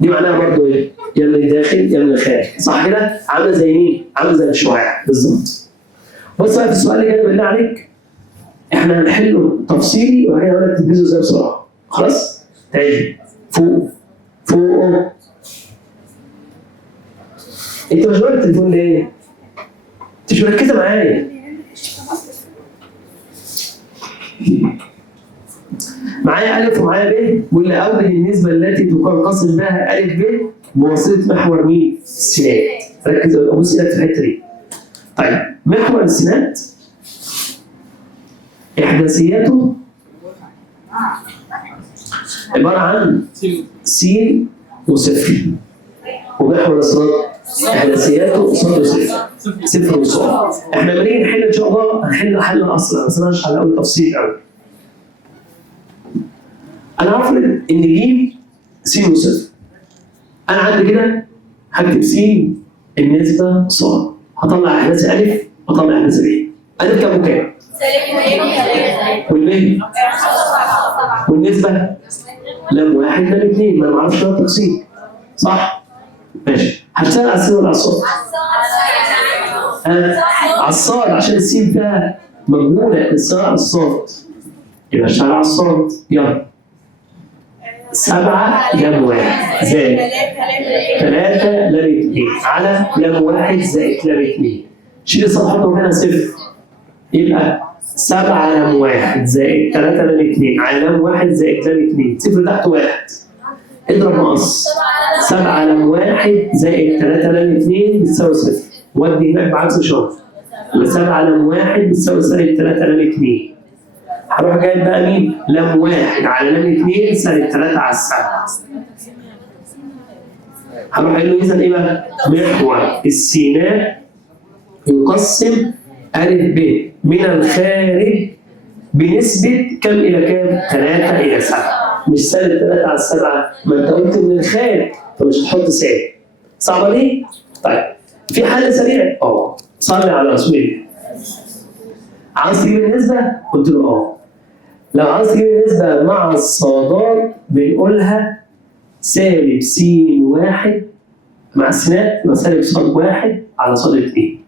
دي معناها برضه ايه؟ يا من الداخل يا من الخارج. صح كده؟ عامله زي مين؟ عامله زي الشعاع بالظبط. بص بقى في السؤال اللي جاي بالله عليك، احنا هنحله تفصيلي وبعدين هقول لك تنجزه ازاي بسرعه. خلاص؟ تاني فوق فوق. انت مش جوه التليفون ليه؟ انت مش مركزه معايا. معايا ألف ومعايا ب، واللي أوجد النسبة التي تنقسم بها ألف ب بواسطة محور مين؟ السينات. ركز بص إيدك في الحتة دي. طيب محور السينات إحداثياته عبارة عن س وصفر، ومحور الصاد إحداثياته صاد وصفر، صفر وصاد. إحنا لما نيجي نحل إن شاء الله هنحل حل أصلا، بس أنا مش هنقول تفصيل أوي. أنا هفرض إن ج س وصفر. أنا عندي كده هكتب س النسبة ص، هطلع إحداث ألف وأطلع إحداث ب. ألف كام وكام؟ والب والنسبة لام واحد لام اثنين، ما أنا معرفش ده تقسيم صح؟ ماشي. هشتغل على السين ولا على الصاد؟ على الصاد عشان السين فيها مجهولة، الصاد على الصاد. يبقى اشتغل على الصاد. يلا 7 لام واحد زائد 3 لام 2 على لام واحد زائد لام 2. شيل الصاد حطه مكانها صفر. يبقى 7 لام واحد زائد 3 لام 2 على لام واحد زائد لام 2. صفر تحت واحد. اضرب مقص. 7 لام واحد زائد 3 لام 2 بتساوي صفر. ودي هناك بعكس شرط. يبقى 7 لام واحد بتساوي سالب 3 لام 2. هروح جايب بقى مين؟ لام واحد على لام 2 سالب 3 على 7. هروح قايل له اذا ايه بقى؟ محور السينات يقسم أ ب من الخارج بنسبة كم إلى كام؟ 3 إلى 7. مش سالب 3 على 7، ما أنت قلت من الخارج فمش هتحط سالب. صعبة دي؟ طيب في حل سريع؟ صلي على رسول الله. عاوز تجيب النسبة؟ قلت له لو عاوز تجيب النسبة مع الصادات بنقولها سالب س واحد مع السينات يبقى سالب صاد واحد على صاد 2.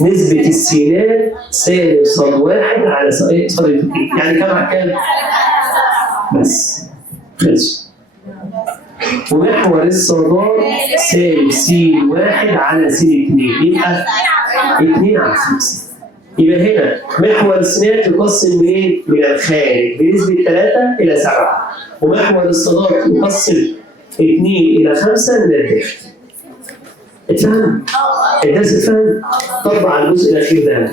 نسبة السينات سالب صاد واحد على صاد 2. يعني كم على كام؟ بس خلص. ومحور الصادات سالب س واحد على س 2 يبقى 2 على 5. يبقى هنا محور السينات يقسم منين؟ من الخارج بنسبة 3 إلى 7. ومحور الصادات يقسم 2 إلى 5 من الداخل. اتفهم؟ الدرس اتفهم؟ طبق على الجزء الأخير ده.